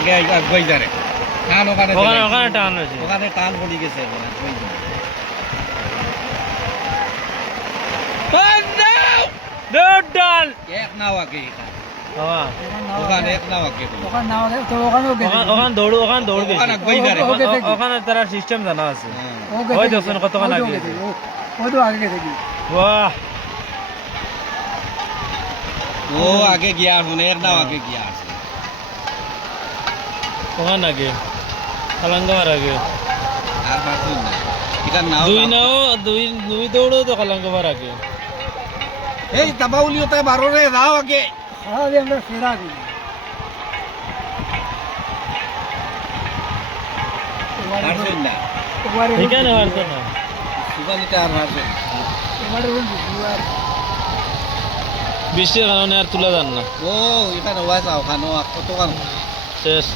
আগে আগুয়াই যারে টান ওখানে ওখানে ওখানে টান হয়েছে ওখানে টান পড়ে গেছে মানে আগুয়াই যারে ডাল এক নাও আগে হ্যাঁ ওখানে এক নাও আগে ওখানে নাও তো ওখানেও গেছে ওখানে দৌড় গেছে ওখানে আগুয়াই যারে ওখানে তারা সিস্টেম জানা আছে ও ওই গেছে দেখছেন কতক্ষণ আগে গেছে ও তো আগে গেছে কি বাহ ও আগে গিয়া শুনে এক নাও আগে গিয়া আছে ওখানে আগে কালাঙ্গার আগে আর পারতুন না এটা নাও দুই দৌড়ও তো কালাঙ্গার আগে এই তাবাউলিও তা বারো রে যাও আগে সারা আমরা ফেরা দিই পারতুন না এবারে এখানে পারতো না সুবানিতে আর পারতুন এবারে দুয়ার বৃষ্টির কারণে আর তুলে যান না ও এখানে ওয়াই যাও খানো কত কারণ শেষ